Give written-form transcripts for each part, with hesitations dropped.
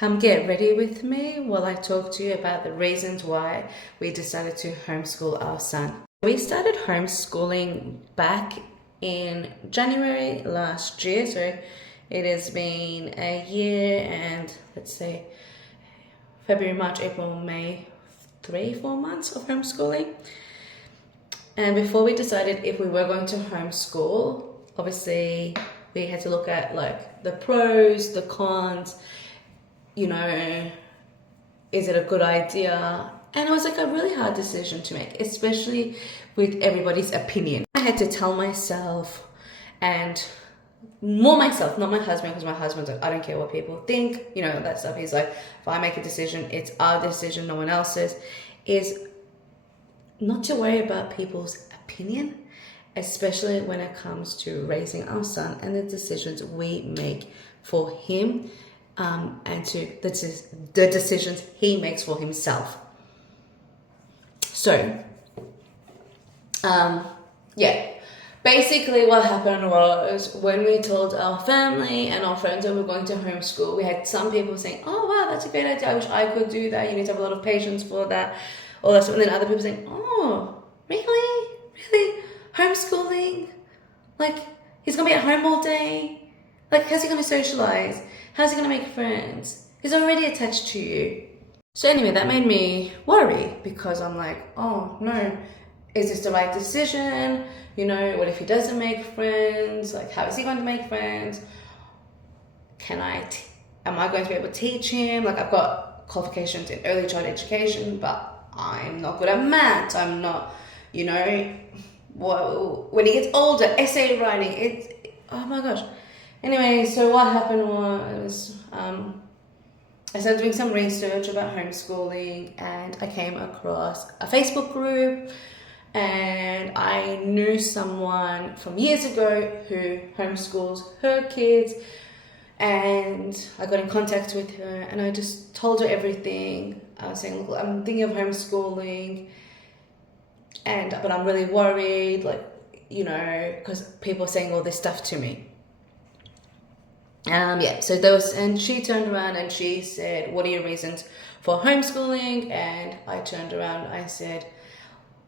Come get ready with me while I talk to you about the reasons why we decided to homeschool our son. We started homeschooling back in January last year, so it has been a year and let's say February, March, April, May, 3-4 months of homeschooling. And before we decided if we were going to homeschool, obviously we had to look at like the pros, the cons, you know, is it a good idea? And it was like a really hard decision to make, especially with everybody's opinion. I had to tell myself, and more myself, not my husband, because my husband's like, I don't care what people think, you know, that stuff. He's like, if I make a decision, it's our decision, no one else's. Is not to worry about people's opinion, especially when it comes to raising our son and the decisions we make for him, and to the decisions he makes for himself. So, basically what happened was when we told our family and our friends that we were going to homeschool, we had some people saying, oh wow, that's a great idea, I wish I could do that, you need to have a lot of patience for that, all that stuff. And then other people saying, oh, really? Homeschooling? Like, he's gonna be at home all day? Like, how's he gonna socialize? How's he gonna make friends? He's already attached to you. So anyway, that made me worry because I'm like, oh no, is this the right decision? You know, what if he doesn't make friends? Like, how is he going to make friends? Am I going to be able to teach him? Like, I've got qualifications in early child education, but I'm not good at maths. I'm not, you know, when he gets older, essay writing, oh my gosh. Anyway, so what happened was, I started doing some research about homeschooling and I came across a Facebook group, and I knew someone from years ago who homeschools her kids, and I got in contact with her and I just told her everything. I was saying, look, I'm thinking of homeschooling, but I'm really worried, like, you know, because people are saying all this stuff to me. And she turned around and she said, what are your reasons for homeschooling? And I turned around, I said,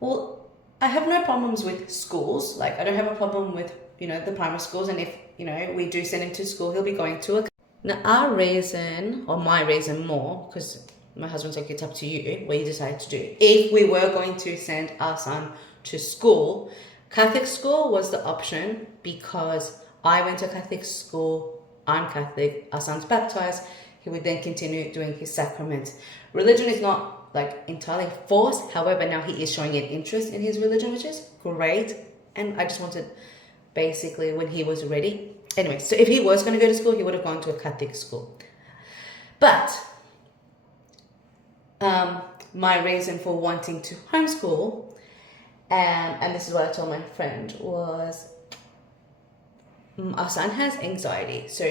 well, I have no problems with schools. Like, I don't have a problem with, you know, the primary schools. And if, you know, we do send him to school, he'll be going to a... Now, our reason, or my reason more, because my husband's like, it's up to you what you decide to do. If we were going to send our son to school, Catholic school was the option because I went to Catholic school. I'm Catholic, our son's baptized, he would then continue doing his sacraments. Religion is not like entirely forced, however, now he is showing an interest in his religion, which is great. And I just wanted, basically, when he was ready. Anyway, so if he was going to go to school, he would have gone to a Catholic school. But my reason for wanting to homeschool, and this is what I told my friend, was our son has anxiety. So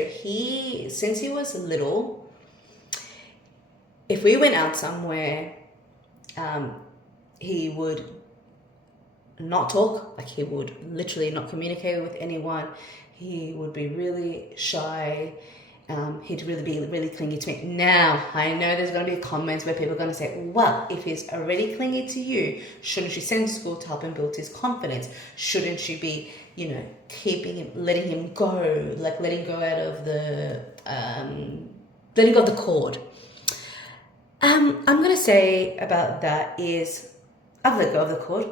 since he was little, if we went out somewhere, he would not talk, like he would literally not communicate with anyone. He would be really shy. He'd really be really clingy to me. Now, I know there's going to be comments where people are going to say, well, if he's already clingy to you, shouldn't you send to school to help him build his confidence? Shouldn't you be, you know, letting him go, like letting go of the cord? I'm going to say about that is, I've let go of the cord.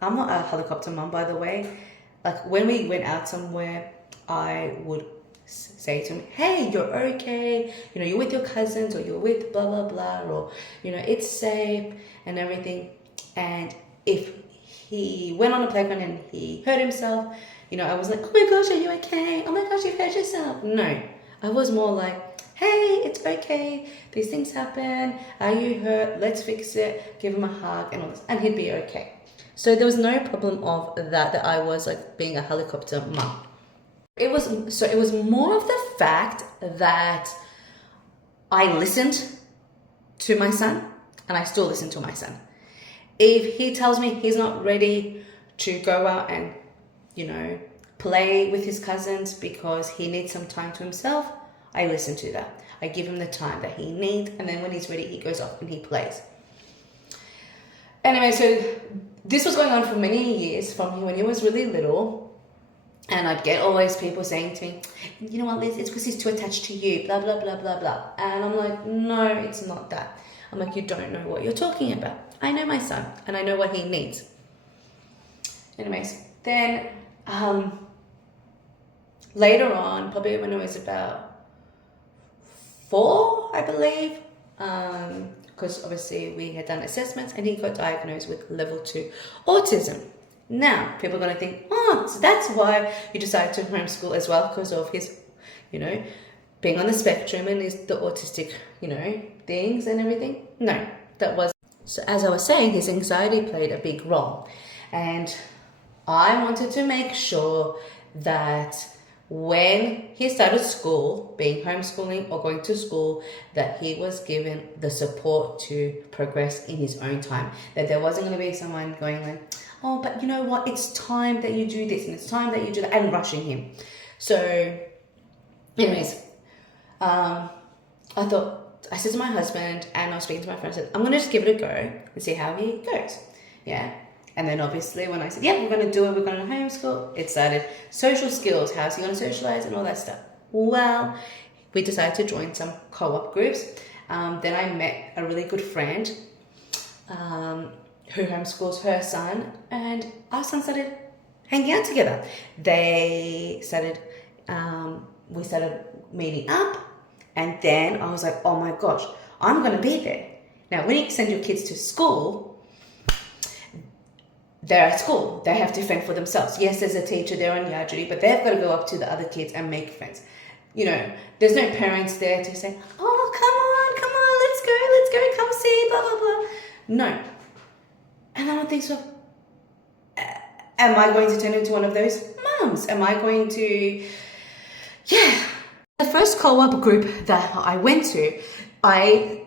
I'm not a helicopter mom, by the way. Like, when we went out somewhere, I would say to him, hey, you're okay, you know, you're with your cousins, or you're with blah blah blah, or, you know, it's safe and everything. And if he went on a playground and he hurt himself, you know, I was like, oh my gosh, are you okay? Oh my gosh, you hurt yourself. No, I was more like, hey, it's okay, these things happen, are you hurt, let's fix it, give him a hug and all this, and he'd be okay. So there was no problem of that I was like being a helicopter mom. It was more of the fact that I listened to my son, and I still listen to my son. If he tells me he's not ready to go out and, you know, play with his cousins because he needs some time to himself, I listen to that. I give him the time that he needs, and then when he's ready, he goes off and he plays. Anyway, so this was going on for many years, from when he was really little, and I'd get always people saying to me, you know what, Liz, it's because he's too attached to you, blah, blah, blah, blah, blah. And I'm like, no, it's not that. I'm like, you don't know what you're talking about. I know my son, and I know what he needs. Anyways, then later on, probably when I was about 4, I believe, because obviously we had done assessments, and he got diagnosed with level 2 autism. Now, people are going to think, oh, so that's why you decided to homeschool as well, because of his, being on the spectrum and the autistic, things and everything. No, that was. So as I was saying, his anxiety played a big role. And I wanted to make sure that when he started school, being homeschooling or going to school, that he was given the support to progress in his own time. That there wasn't going to be someone going like, oh, but you know what, it's time that you do this and it's time that you do that, and rushing him. So anyways, I said to my husband, and I was speaking to my friend, I said, I'm going to just give it a go and see how he goes. Yeah. And then obviously when I said, yeah, we're going to do it, we're going to homeschool, it started social skills, how's he going to socialize and all that stuff. Well, we decided to join some co-op groups. Then I met a really good friend who homeschools her son, and our son started hanging out together. We started meeting up, and then I was like, oh my gosh, I'm going to be there. Now, when you send your kids to school, they're at school. They have to fend for themselves. Yes, there's a teacher there on yard duty, but they've got to go up to the other kids and make friends. There's no parents there to say, oh, come on, let's go, come see, blah, blah, blah. No. And I don't think so. Am I going to turn into one of those moms? Am I going to... Yeah. The first co-op group that I went to, I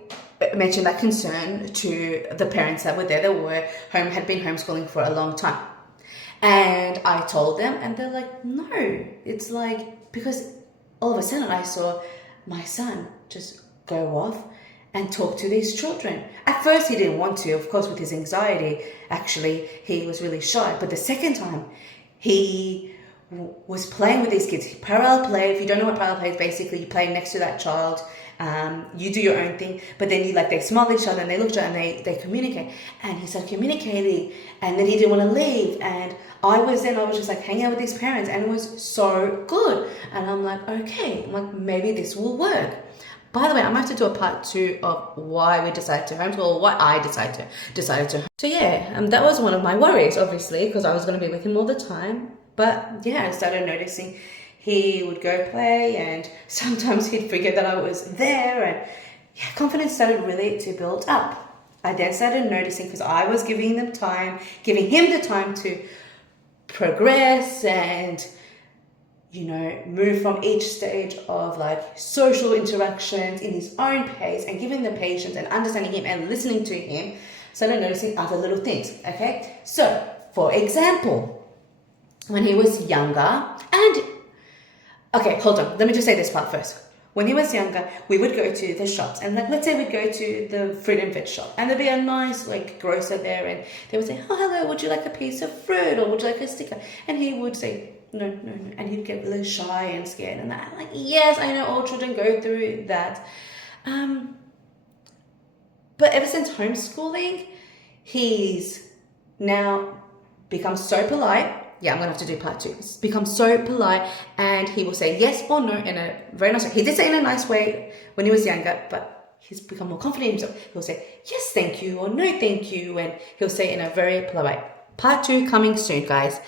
mentioned that concern to the parents that were there that had been homeschooling for a long time. And I told them, and they're like, no, it's like, because all of a sudden I saw my son just go off and talk to these children. At first he didn't want to, of course, with his anxiety. Actually, he was really shy. But the second time, he was playing with these kids. Parallel play, if you don't know what parallel play is, basically you play next to that child. You do your own thing, but then they smile at each other and they look at each other and they communicate. And he started communicating, and then he didn't want to leave. And I was just like hanging out with these parents, and it was so good. And I'm like, okay, maybe this will work. By the way, I might have to do a part 2 of why we decided to homeschool, or why I decided to. So yeah, that was one of my worries, obviously, because I was going to be with him all the time. But yeah, I started noticing he would go play, and sometimes he'd forget that I was there, and yeah, confidence started really to build up. I then started noticing, because I was giving him the time to progress and, move from each stage of social interactions in his own pace, and giving the patience and understanding him and listening to him, started noticing other little things, okay? So, for example, when he was younger, okay, hold on. Let me just say this part first. When he was younger, we would go to the shops, and let's say we'd go to the fruit and veg shop, and there'd be a nice grocer there, and they would say, oh, hello, would you like a piece of fruit, or would you like a sticker? And he would say, no, and he'd get a little shy and scared, and I'm like, yes, I know all children go through that. But ever since homeschooling, he's now become so polite. Yeah, I'm going to have to do part 2. He's become so polite, and he will say yes or no in a very nice way. He did say in a nice way when he was younger, but he's become more confident in himself. He'll say yes, thank you, or no, thank you, and he'll say in a very polite way. Part 2 coming soon, guys.